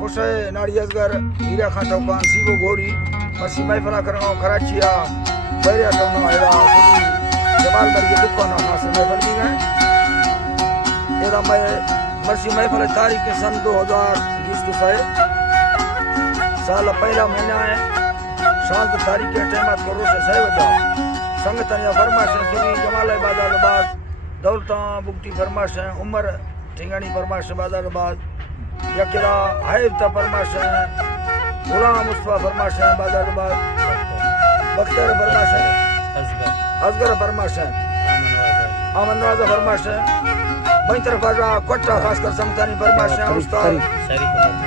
खुश है नाड़ी असगर हीरा खां चौकान सीवो घोड़ी मसी महफिल करणो कराची आ बैरिया टोनो आया जमाल बरगे दुकान खास महफिल की गए एदा मैं मसी महफिल तारीख सन 2020 से साल पहला महीना है शांत तारीख के टाइम करो से सही वजह संगत या फरमाश सुनी जमाल बाजार बाद दौलता बुकटी फरमाश उमर ठिंगानी फरमाश बाजार बाद यकिरा हाइफ्ता फरमाश गुलाम मुस्तफा फरमाश बाजार बाद बख्तर फरमाश असगर फरमाश अमन नवाजा फरमाश बई तरफ आजा कोटा खासकर समतानी फरमाश उस्ताद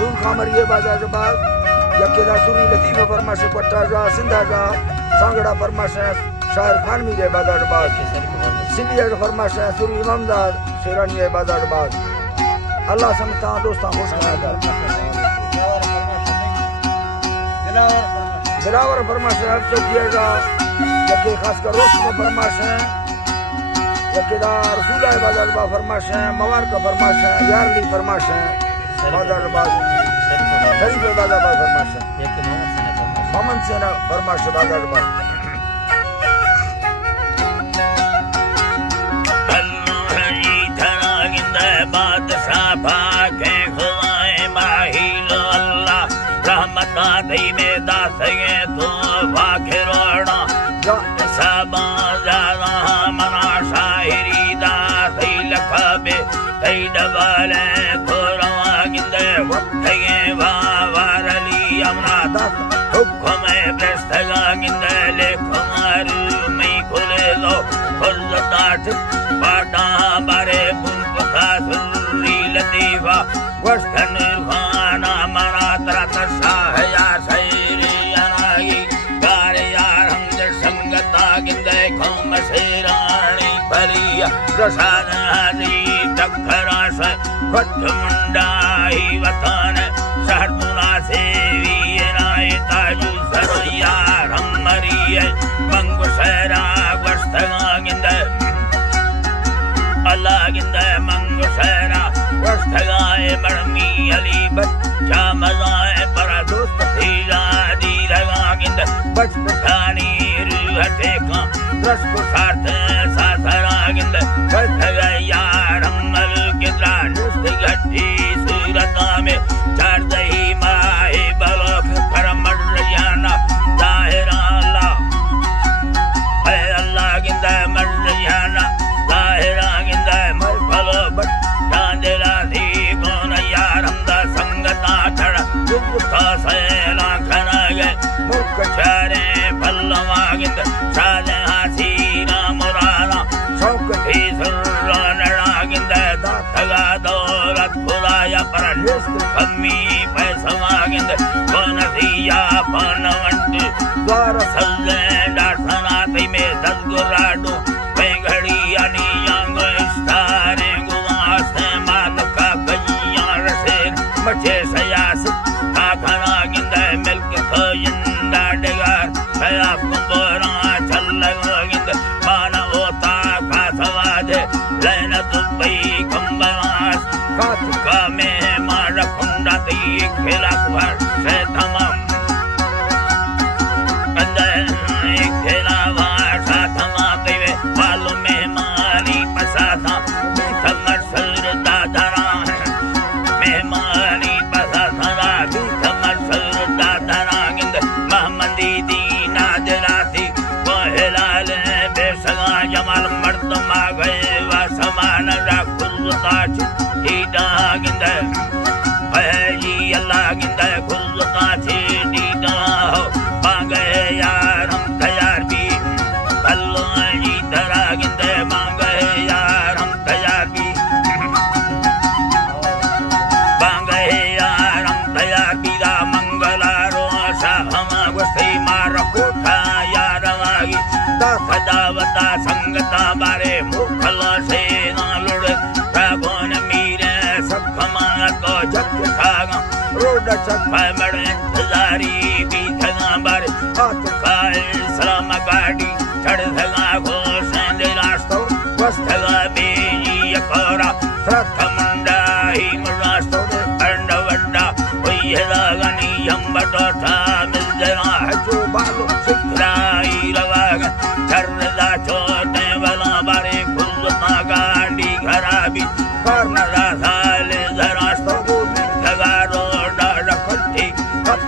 रूम खामरिए बाजार बाद यकिरा सुरी लतीफ फरमाश कोटा जा सिंधा जा सांगड़ा फरमाश शायर खान मी जे बाजार बाद सिंधिया फरमाश सुरी इमामदार शेरानी बाजार बाद अल्लाह समता दोस्तां खुश कर दिलावर फरमाश है चौकिया जबकि खासकर रोशन फरमाश है जबकि रसूल बाजार बा फरमाश है मवार का फरमाश है यारली फरमाश है बाजार बाद शरीफ बाजार बा फरमाश है मोहम्मद सेना फरमाश बाजार बाद बादशाह भागे खुदाए माहिल अल्लाह रहमत दई में दासगे तो भागे रोना सबा जाना मना शायरी दासई लखबे तई डबले खुरवा गिंदे वक्तगे वारली अमना दास हुक्म प्रस्तगा गिंदे ले कुमार में खुले लो खुलताट पाटा बारे सुरी लतीफा वस्तन खाना मरा तरत शाह या सैरी अनागी गारे यार हम संगता गिंदे कौम शेरानी बलिया प्रसाद हाजी टखरा से फट मुंडाई वतन शहर मुला सेवी राय ताजु सर यार हम मरिए मंग शेरा वस्तन गिंदे अल्लाह गिंदे मंग शेरा वस्तगाए बड़मी अली बच्चा मजाए पर दोस्त थी दी लगा गिंदे बचपनी रूहते का दस को साथ सासरा गिंदे वस्तगा यार अमल कितना दोस्त गट्टी सूरता में चार दही माए बलोक पर मर जाना जाहिरा अल्लाह है अल्लाह गिंदे मर जाना जाहिरा गिंदे मर फलो बट चांदेला दी कौन यार हमदा संगता छड़ दुखता सैला खना गए मुख चारे पल्लवा गिंदे साले हसीना मुराना शौक थी सुर्रा नड़ा गिंदे दाखला दौलत खुदाया पर निस्त कमी पैसवा गिंदे कौन दिया बनवंट द्वार सल्ले डासना ती में दसगुराडो घड़ी यानी यांग स्टारे गुवास माल का गैया रसे मचे सयास खाना गिंदे मिल्क खोयंदा डगार सया कुंबरा चल गिंदे माना होता का सवादे लेना दुबई कंबलास कात का में मार कुंडा दी खेला भर से तमाम कंदे खेला भर सा तमाम देवे मालूम मेहमानी पसासा समर सर दादरा मेहमानी पसासा समर सर दादरा गिंद महमदी दीना दिलासी वहलाल बेसगा जमाल मर्द मा गए व समान रा कुर्ताच दीदा गिंद जी अल्लाह गिंद कुर्ताच दीदा हो मांगे यार हम तैयार भी अल्लाह जी तरा गिंदे मांगे यार हम तैयार भी मांगे यार हम तैयार भी दा मंगला रोशा हम गुस्से मार कोठा यार वागी दा खदावता संगता बारे मुखला से ना लुड़ प्रभुन मीरे सब खमा को जग खागा रोड चक्का मड़ इंतजारी भी खगा बारे हाथ खाए सलाम गाड़ी चढ़ धगा घोषण रास्तो वस्तगा बेजी यकोरा प्रथम मुंडा ही मुरास्तो अंडवड्डा टोटा मिलना जो बालो सिकराई रवाग करदा छोटे वाला बारे खुलता गाड़ी खराबी करना साले जरा सबो थगा रोडा रखती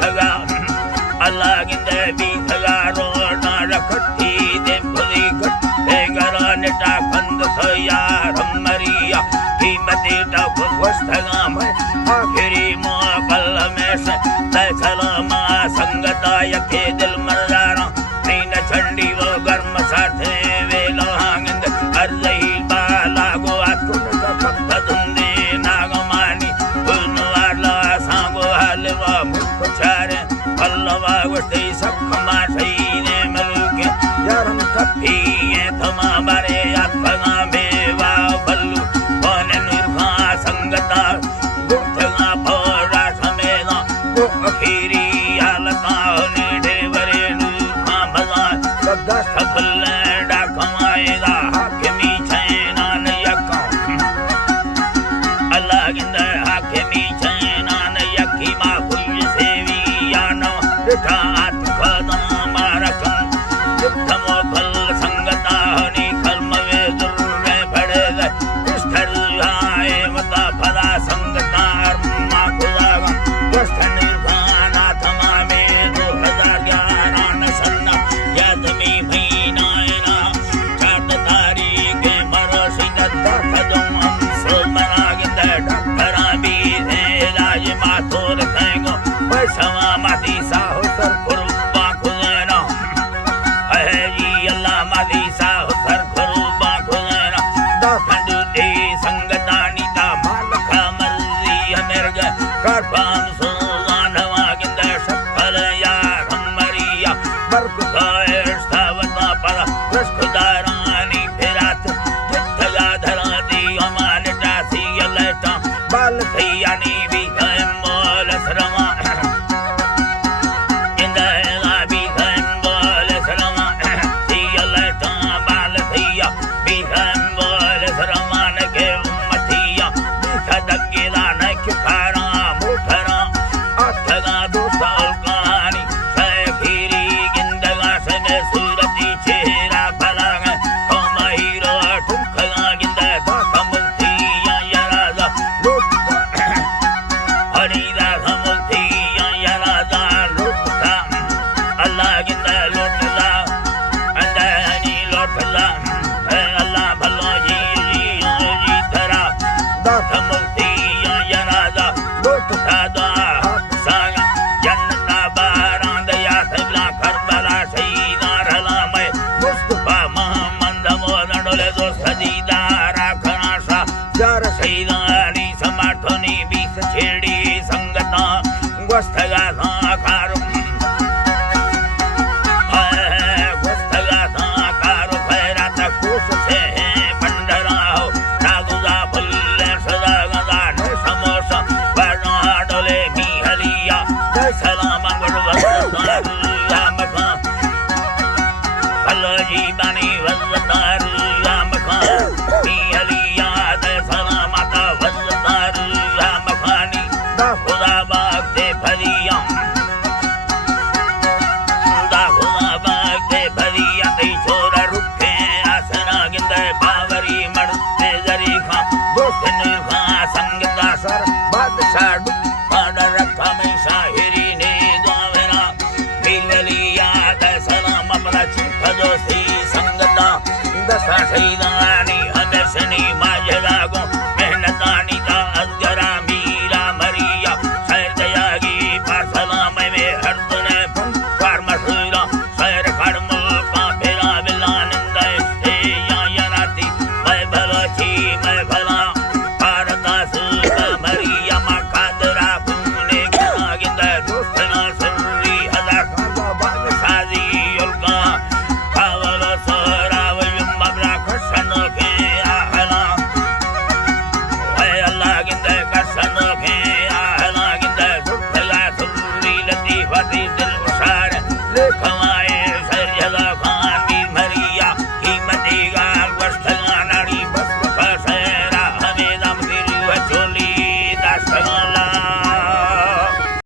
थगा अल्लाह गिंदे भी थगा रोडा रखती दे भली गट्टे गरा नेटा खंद सयार मरिया कीमती टप वस्तगा में आखिरी मोकल में से सलामा संगता यके दिल मरदारा नीन चंडी वो गर्म साथे वेलांगिंद अर्जही बाला गो आकुन का धुंदे नागमानी बुनवाला सांगो हलवा मुखचारे पल्लवा वस्ती सखमा सईने मलुके यारन कपी ये थमा बारे आत्मा मेवा बल्लू कोने निर्भा संगता गुप्तगा भोरा समेला को अखीरी हालता नीडे वरे नुखा भला सदा सबल डाकमाएगा हाकिमी छैना न यका अल्लाह गिंदे हाकिमी छैना न यकी मा कुल सेवी यानो ठात कदम मारकन युद्धमो भल संगता हनी कर्म वे दुर्रे भड़े गए कुष्ठर आए मता फला संगता मा खुदागा कुष्ठन निर्भाना थमा में 2011 न सन्ना यादमी महीना ना चाट तारीख मरो सिनता खदम अंसुल मना गिंदे डकरा भी है राज माथोर खेगो पैसवा माती साहो सर कुर्बा खुदेना है जी अल्लाह माती साहो सर कुर्बा खुदेना दखंड दे संगतानी दा मालका मर्जी अमरग करपाम सुल्तान वागिंदे शक्ल यार मरिया बरकता इस्तावता पर रसखुदारानी फिरात जितगा धरा दी अमान टासी यलटा बाल थैयानी भी मोल सरमा Sayidani Hamesani Majalago